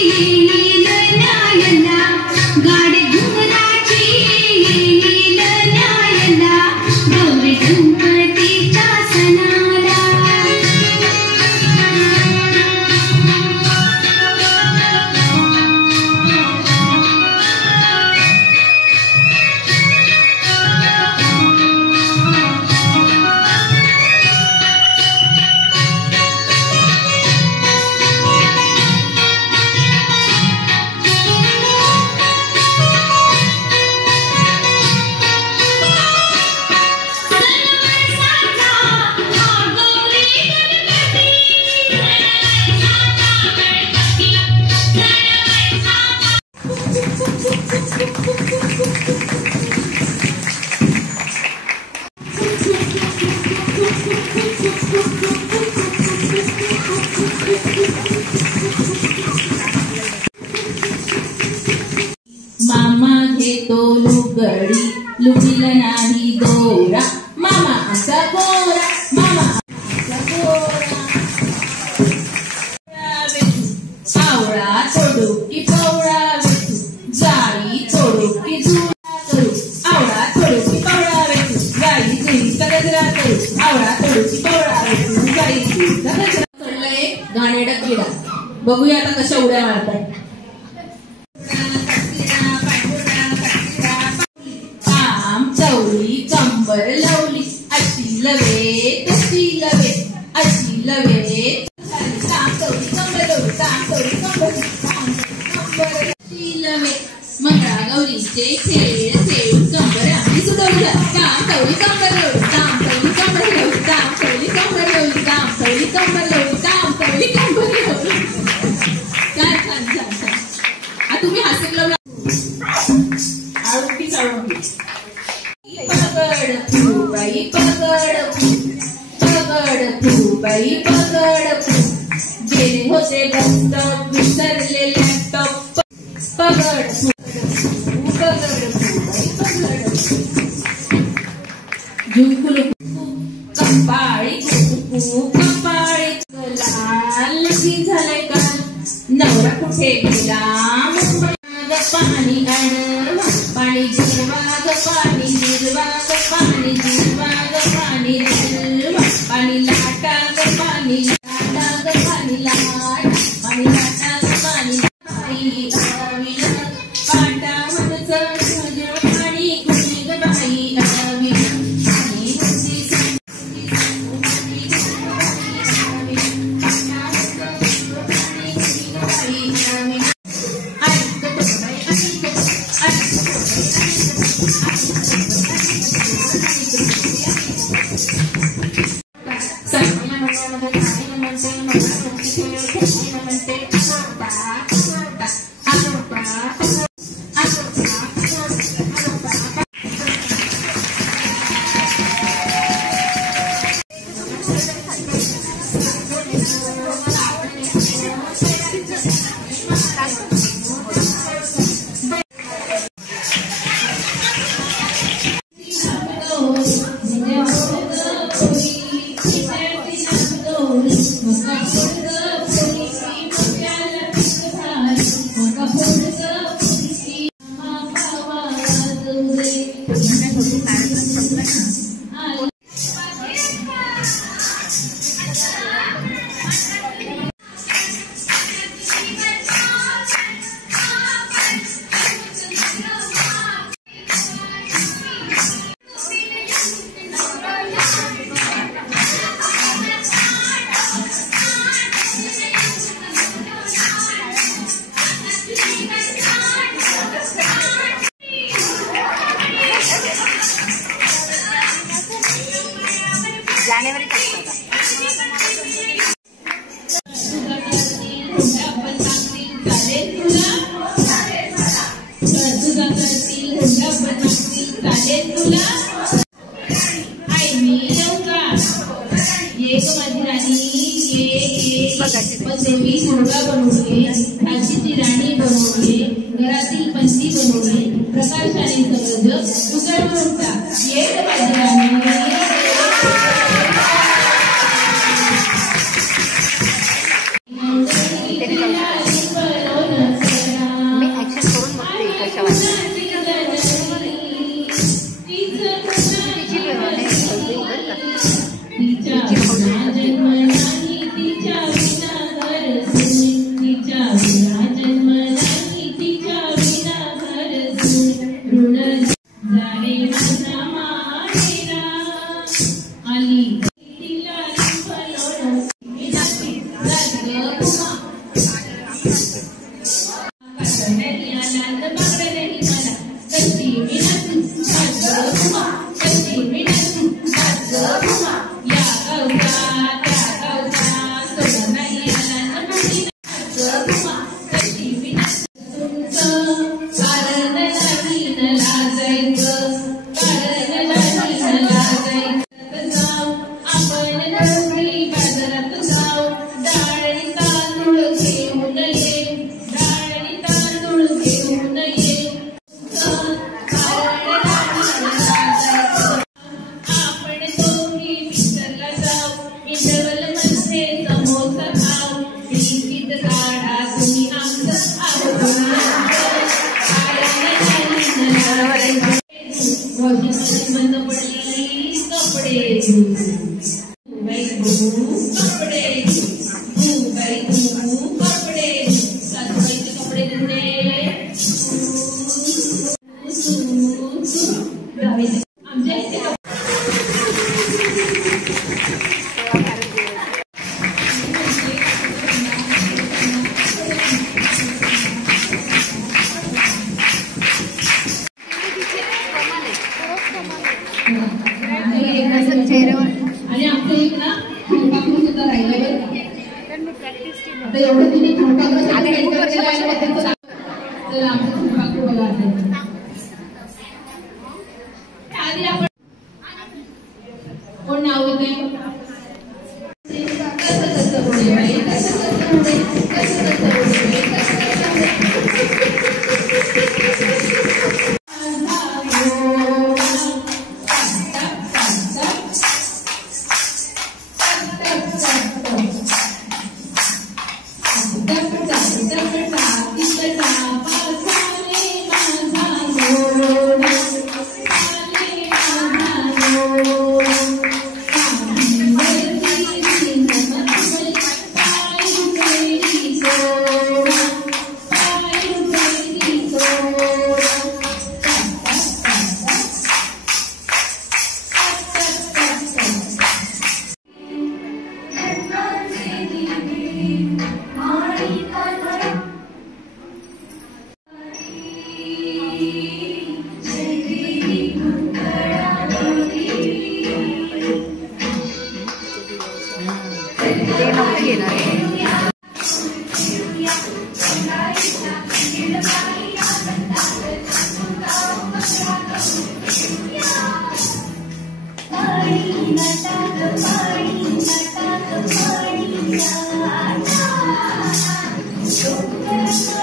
येईल न्यायला, गाडे घुंगराची येईल न्यायला, गौरी गणपतीच्या सणाला. मामा घेतो लुगडी, लुगडीला नाही दोरा, मामा असा गोरा, मामा असा गोरा. आवळा तोडू की पवळा वेचू, जाई तोडू की जुळा करू, आवळा तोडू की पवळा वेचू, जाई जुळीचा गजरा करू, आवळा तोडू की पवळा वेचू, जाई जुळीचा गजरा. चढलंय घाणेरडा किडा, बघूया आता कशा उड्या मारतात. चवली कंबर लवली, अशी लवे तशी लवे, अशी लवे काम चवली कंबर लवली, काम चवली कंबर, काम कंबर अशी लवे. मंगळागौरीचे खेळ खेळून कंबर आम्ही सुटवलं, काम चवली कंबर लवली, काम चवली कंबर लवली, काम चवली कंबर लवली, काम चवली कंबर लवली, काम चवली कंबर लवली. छान छान छान छान. आता तुम्ही हास्य लावला आळूकी चाळून पगड फुबाई, पगड पगड फुबाई, पगड गेले होते लॅपटॉप, विसरले लॅपटॉप, पगड पगड फुबाई, पगड झुंकुल कपाळी कुकू, कपाळी लाल की झालंय काल, नवरा कुठे गेला मुंबई, पाणी आण पाणी जिरवा ग, पाणी जिरवा ग, पाणी जिरवा ग, पाणी जिरवा, पाणी लाटा ग, पाणी लाटा ग, पाणी लाट, पाणी लाटा ग, पाणी बाई आविल पाटावरच तुझं पाणी कुणी ग बाई आविल, पाणी मुंदी देवी मुलगा बनवले, राशीची राणी बनवले, घरातील पंथी बनवले, प्रकाशाने सगळं जग उजळून उठता. येत माझी राणी कारण नवीन लाजायचं, कारण नवीन लाजायचं जाऊ आपण दोघी बाजारात जाऊ, डाळी तांदूळ घेऊन ये, डाळी तांदूळ घेऊन ये. कारण नवीन लाजायचं आपण दोघी मिसळला जाऊ, इंटरवल मध्ये समोसा खाऊ, तिकीट काढा तुम्ही आमचं आवडून. बंद पडलेली कपडे बाई कपडे बाई कपडे सासूबाईचे कपडे धुणे आमच्या इथे आणि आमचं एक ना फुलपाखरू सुद्धा राहिलं बरं का. आता एवढं तिने फुलपाखरू तर आमचं फुलपाखरू बघा आधी आपण कोण नाव होते कसं कसं बोलले बाई कसं कसं बोलले कसं कसं बोलले पाणी